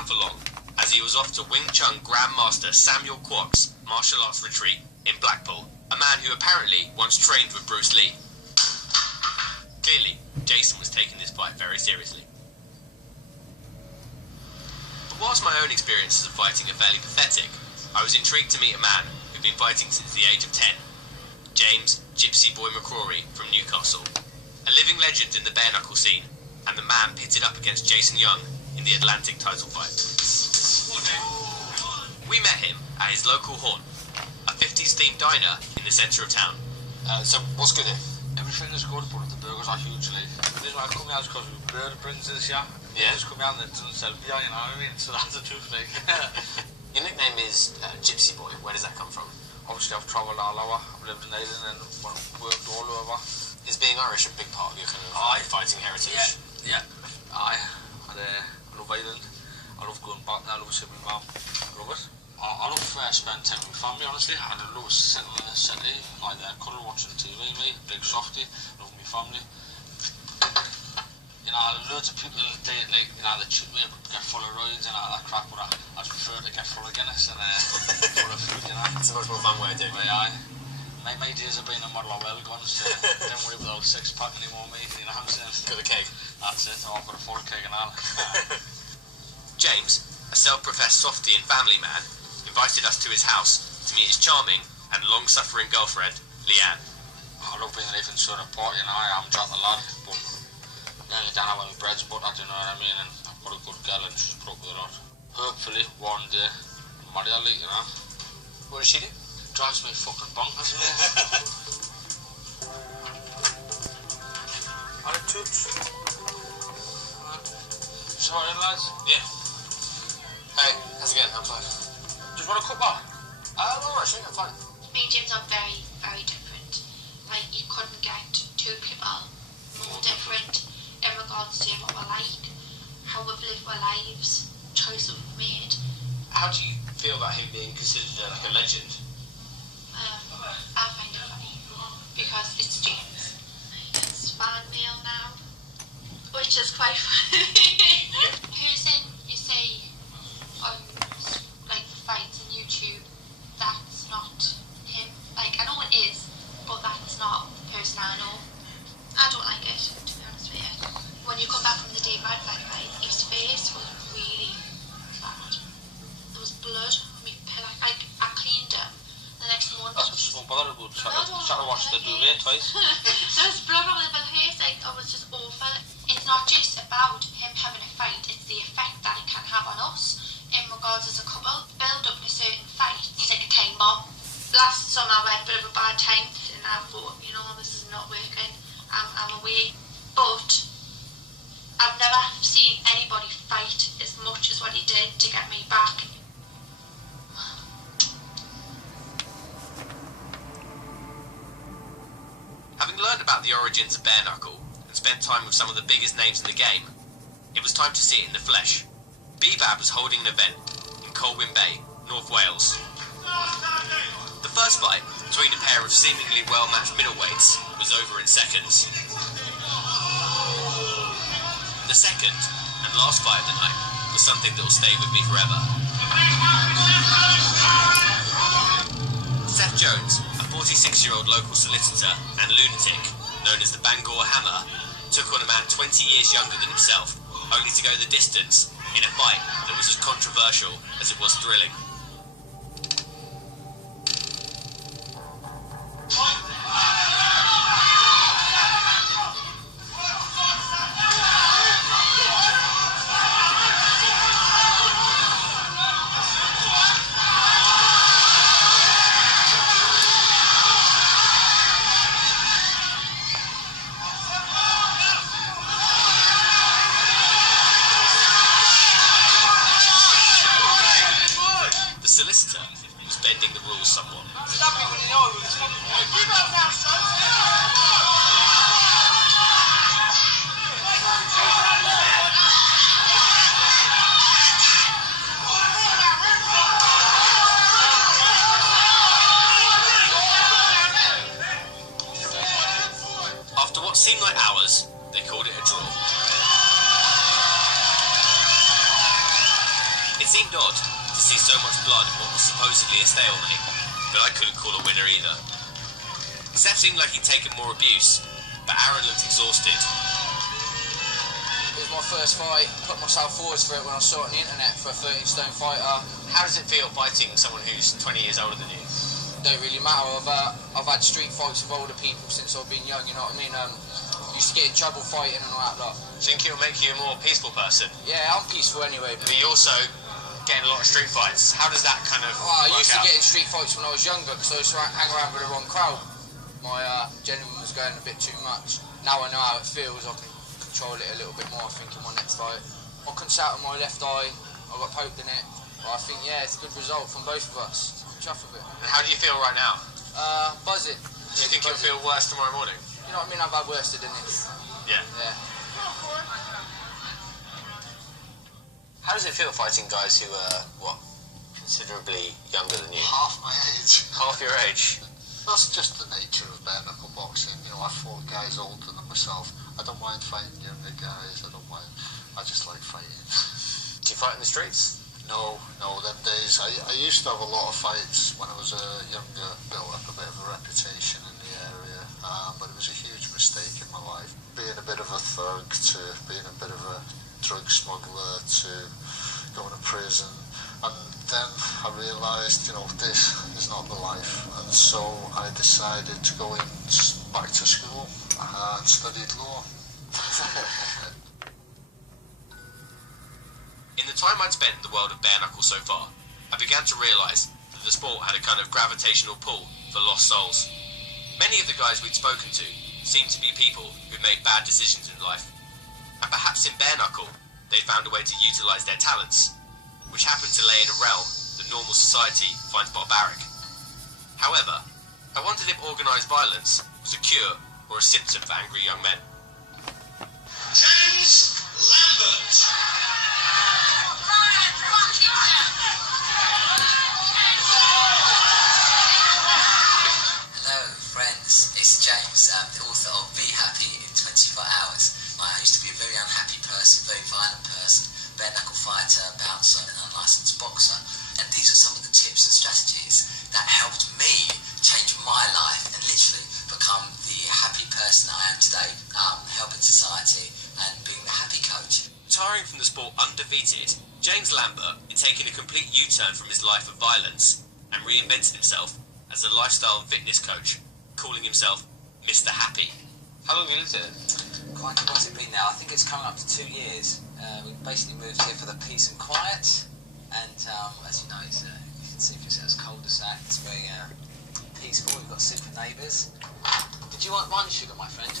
around for long, as he was off to Wing Chun Grandmaster Samuel Kwok's martial arts retreat in Blackpool, a man who apparently once trained with Bruce Lee. Clearly, Jason was taking this fight very seriously. But whilst my own experiences of fighting are fairly pathetic, I was intrigued to meet a man who'd been fighting since the age of 10. James Gypsy Boy McCrory from Newcastle, a living legend in the bare knuckle scene, and the man pitted up against Jason Young in the Atlantic title fight. We met him at his local haunt, a 50s themed diner in the centre of town. So what's good here? Everything is good, but the burgers are hugely. The reason why I come here is because bird brings this here. Yeah. Just come here and it doesn't sell beer, you know what I mean? So that's a true thing. Your nickname is Gypsy Boy. Where does that come from? Obviously, I've travelled all over. I've lived in Ireland and worked all over. Is being Irish a big part of your kind of fighting heritage? Yeah. I love Ireland. I love going back there. I love seeing my mum. I love it. I love spending time with my family, honestly. I love sitting in the city, like there, cuddle watching TV, me, big softy, love my family. You know, loads of people do it, like, you know, they cheat me, get full of rides and all that crap, but I prefer to get full of Guinness and full of food, you know. It's a much more fun way of doing it. Yeah, my days have been a model of well guns, so don't worry about 6-pack anymore, mate, you know what I'm saying? Got the cake. That's it, I've got a full cake and all. James, a self-professed softy and family man, invited us to his house to meet his charming and long-suffering girlfriend, Leanne. I love being living sort of part, you know, I am Jack the lad, but the only down when my bread's buttered, you know what I mean, and I've got a good girl and she's put up with a lot. Hopefully, one day, I'll marry her, you know. What does she do? Drives me fucking bonkers, you know. Are it toots? Sorry, lads. Yeah. Hey, how's it going? How's life? Just want a cup of? No, actually, I'm fine. Mediums are very, very different. Like, you couldn't get two people more different in regards to what we're like, how we've lived our lives, choices we've made. How do you feel about him being considered like a legend? I find it funny because it's James. It's fan mail now, which is quite funny. Person you see on like fights on YouTube, that's not him. Like, I know it is, but that's not the person I know. I don't like it, to be honest with you. When you come back from the Dave Radcliffe fight, his face was really bad. There was blood on my pillow. Like, I cleaned him the next morning. That's what she's not bothered about. Try to wash the duvet twice. There was blood all over the face. Like, it was just awful. It's not just about him having a fight, it's the effect that it can have on us in regards as a couple. Build up in a certain fight, it's like a time bomb. Last summer I had a bit of a bad time and I thought, you know, this is not working. I'm away. But I've never seen anybody fight as much as what he did to get me back. Having learned about the origins of bare knuckle and spent time with some of the biggest names in the game, it was time to see it in the flesh. BBAB was holding an event in Colwyn Bay, North Wales. The first fight between a pair of seemingly well-matched middleweights was over in seconds. The second and last fight of the night was something that will stay with me forever. Seth Jones, a 46-year-old local solicitor and lunatic known as the Bangor Hammer, took on a man 20 years younger than himself, only to go the distance in a fight that was as controversial as it was thrilling. Solicitor was bending the rules somewhat. After what seemed like hours, they called it a draw. seemed odd to see so much blood in what was supposedly a stalemate, but I couldn't call a winner either. Seth seemed like he'd taken more abuse, but Aaron looked exhausted. It was my first fight. I put myself forwards for it when I saw it on the internet for a 13-stone fighter. How does it feel fighting someone who's 20 years older than you? Don't really matter. I've had street fights with older people since I've been young, you know what I mean? Used to get in trouble fighting and all that lot. Do you think it'll make you a more peaceful person? Yeah, I'm peaceful anyway. But you also get in a lot of street fights. How does that kind of I work used to out? get in street fights when I was younger because I used to hang around with the wrong crowd. My gentleman was going a bit too much. Now I know how it feels, I can control it a little bit more, I think, in my next fight. I couldn't see out of my left eye, I got poked in it. But I think, yeah, it's a good result from both of us. I'm chuffed with it. And how do you feel right now? Buzzing. Do you think you'll feel worse tomorrow morning? You know what I mean? I've had worse than this. Yeah. Yeah. How does it feel fighting guys who are, considerably younger than you? Half my age. Half your age? That's just the nature of bare knuckle boxing. You know, I fought guys older than myself. I don't mind fighting younger guys. I just like fighting. Do you fight in the streets? No, them days. I used to have a lot of fights when I was younger, built up a bit of a reputation in the area, but it was a huge mistake in my life. Being a bit of a thug to being a bit of a drug smuggler to going to prison, and then I realised, you know, this is not the life, and so I decided to go back to school and studied law. In the time I'd spent in the world of bare knuckle so far, I began to realise that the sport had a kind of gravitational pull for lost souls. Many of the guys we'd spoken to seemed to be people who'd made bad decisions in life, and perhaps in bare knuckle they'd found a way to utilise their talents, which happened to lay in a realm that normal society finds barbaric. However, I wondered if organised violence was a cure or a symptom for angry young men. James Lambert. Hello friends, it's James, the author of Be Happy in 24 Hours. I used to be a very unhappy person, very violent person, bare knuckle fighter, bouncer and unlicensed boxer. And these are some of the tips and strategies that helped me change my life and literally become the happy person I am today, helping society and being the happy coach. Retiring from the sport undefeated, James Lambert had taken a complete U-turn from his life of violence and reinvented himself as a lifestyle and fitness coach, calling himself Mr. Happy. How long have you lived here? Quite, what's it been now? I think it's coming up to 2 years. We basically moved here for the peace and quiet, and as you know, it's, you can see it's a cul-de-sac. It's very peaceful. We've got super neighbours. Did you want wine sugar, my friend?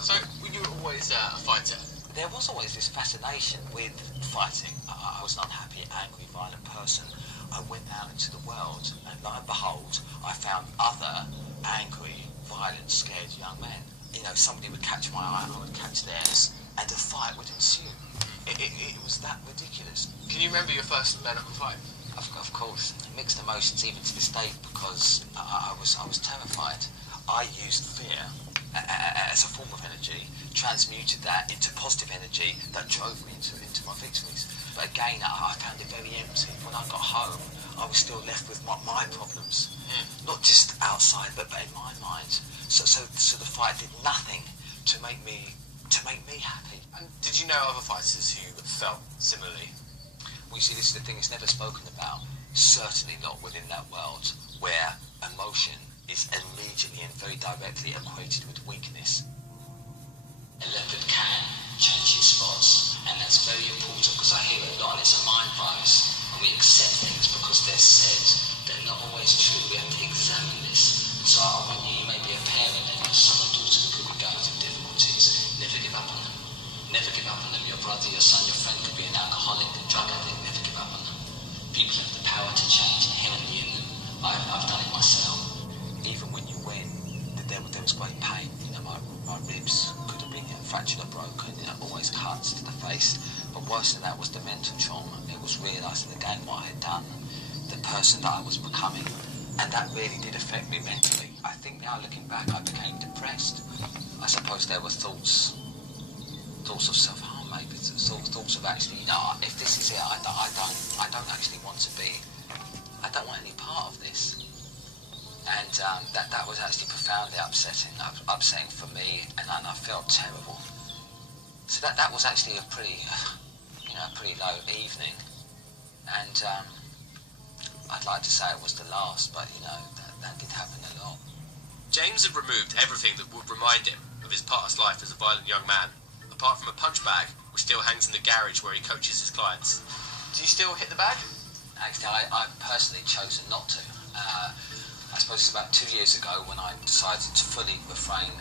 So, were you always a fighter? There was always this fascination with fighting. I was an unhappy, angry, violent person. I went out into the world, and lo and behold, I found other angry, violent, scared young men. You know, somebody would catch my eye, I would catch theirs, and a fight would ensue. It was that ridiculous. Can you remember your first bare knuckle fight? Of course, mixed emotions even to this day because I was terrified. I used fear as a form of energy, transmuted that into positive energy that drove me into my victories. But again, I found it very empty. When I got home, I was still left with my problems, not just outside, but in my mind. So the fight did nothing to make me happy. And did you know other fighters who felt similarly? Well, you see, this is the thing, it's never spoken about. Certainly not within that world where emotion is immediately and very directly equated with weakness. A leopard can change his spots, and that's very important because I hear it a lot, and it's a mind virus. And we accept things because they're said. They're not always true. We have to examine this. So when you may be a parent and your son or daughter could be going through difficulties, never give up on them. Never give up on them. Your brother, your son, your friend could be an alcoholic, a drug addict. Never give up on them. People have the power to change inherently in them. I've done it myself. Even when you win, there was great pain. You know, my ribs could have been fractured or broken. You know, always cuts to the face. But worse than that was the mental trauma. It was realising again what I had done, the person that I was becoming, and that really did affect me mentally. I think now looking back, I became depressed. I suppose there were thoughts of self-harm, maybe thoughts of actually, you know, if this is it, I don't actually that was actually profoundly upsetting for me, and I felt terrible. So that was actually a pretty low evening, and I'd like to say it was the last, but that did happen a lot. James had removed everything that would remind him of his past life as a violent young man, apart from a punch bag which still hangs in the garage where he coaches his clients. Do you still hit the bag? Actually, I personally chosen not to. I suppose it's about 2 years ago when I decided to fully refrain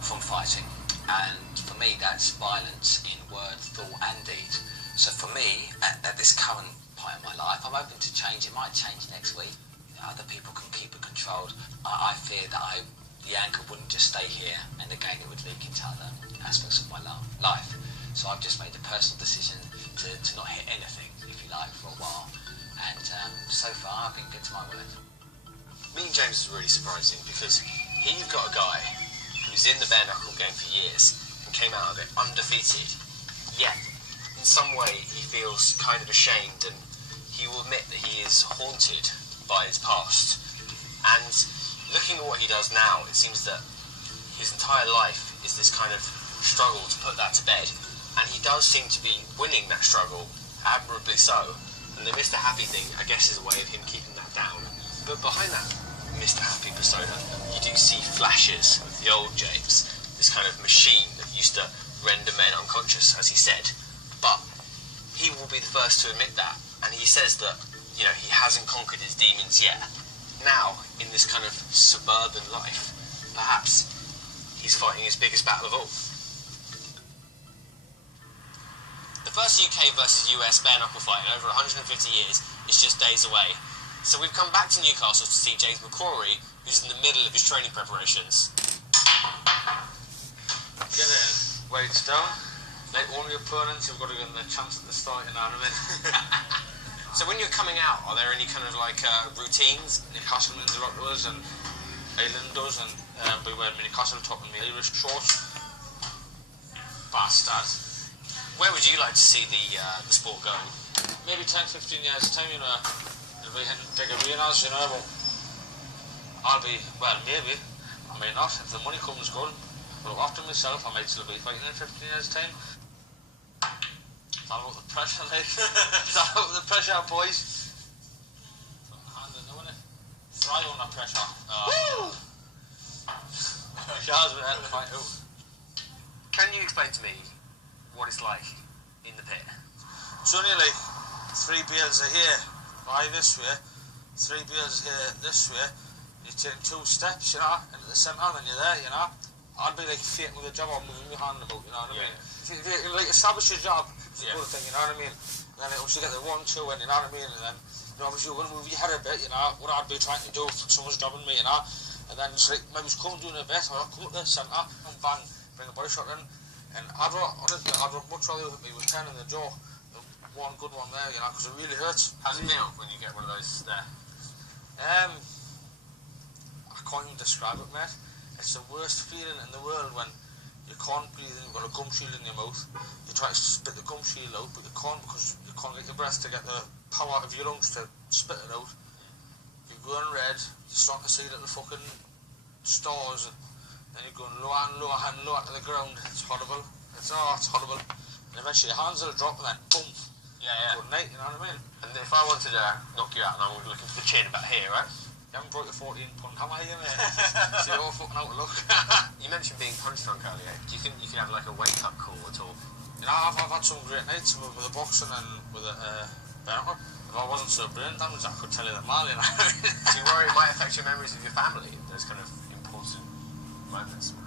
from fighting, and for me that's violence in word, thought and deed. So for me, at this current point in my life, I'm open to change. It might change next week. Other people can keep it controlled. I fear that the anger wouldn't just stay here, and again it would leak into other aspects of my life. So I've just made a personal decision to not hit anything, if you like, for a while. And so far I've been good to my word. Meeting James is really surprising because here you've got a guy who's in the bare knuckle game for years and came out of it undefeated, yet in some way he feels kind of ashamed, and he will admit that he is haunted by his past. And looking at what he does now, it seems that his entire life is this kind of struggle to put that to bed, and he does seem to be winning that struggle, admirably so. And the Mr. Happy thing, I guess, is a way of him keeping that down. But behind that Mr. Happy persona, you do see flashes of the old James, this kind of machine that used to render men unconscious, as he said. But he will be the first to admit that, and he says that, he hasn't conquered his demons yet. Now, in this kind of suburban life, perhaps he's fighting his biggest battle of all. The first UK versus US bare knuckle fight in over 150 years is just days away. So we've come back to Newcastle to see James McCrory, who's in the middle of his training preparations. Get in, weights down. Like all your opponents, you've got to give them a chance at the start, you know what I mean? So when you're coming out, are there any kind of routines? Newcastle means a lot to us, and Ireland does, and we wear Newcastle top and the Irish shorts. Bastard. Where would you like to see the sport go? Maybe 10-15 years time, it'll be hitting big arenas, but I'll be, maybe, I may not. If the money comes good, but after myself, I might still be fighting in 15 years time. It's all about the pressure, It's all about the pressure, boys. Thrive under pressure. Woo! Can you explain to me what it's like in the pit? It's only like 3 beers are here, 5 this way, 3 beers here this way. You take 2 steps, into the centre, and then you're there, I'd be like faking with a job or moving my hand about, you know what I mean? If you like establish your job, it's a good thing, you know what I mean? And then once you get the 1, 2, and you know what I mean? And then obviously you're going to move your head a bit, what I'd be trying to do if someone's jobbing me, and then just like maybe just come doing a bit, or come up the centre and bang, bring a body shot in. And I'd much rather hit me with 10 in the jaw than 1 good one there, because it really hurts. How's it feel when you get one of those there? I can't even describe it, mate. It's the worst feeling in the world when you can't breathe and you've got a gum shield in your mouth. You try to spit the gum shield out, but you can't because you can't get your breath to get the power of your lungs to spit it out. You're going red, you're starting to see little fucking stars, and then you're going lower and lower and lower to the ground. It's horrible. It's horrible. And eventually your hands will drop and then boom. Yeah. Good night, you know what I mean? And if I wanted to knock you out and I'm looking for the chin about here, right? You haven't brought your 14-pound hammer here, mate. So you're all fucking out of luck. You mentioned being punch drunk earlier. Do you think you could have like a wake-up call at all? I've had some great nights with the boxing and with the bare knuckle. If I wasn't so brain damaged, I could tell you them all, Do you worry it might affect your memories of your family? Those kind of important moments.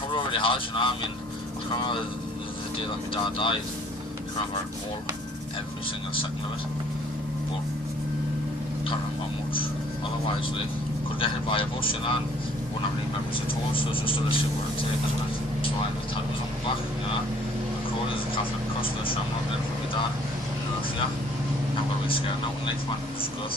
Probably already has, I mean, I can remember the day that my dad died. I can remember every single second of it, but I can't remember much. Otherwise, could get hit by a bus, and wouldn't have any memories at all, so it's just a little shit where I'm taking it. So I had tattoos on the back, Crowley is a Catholic cross with a shamrock there for my dad, I'm gonna be scared now, and just go through.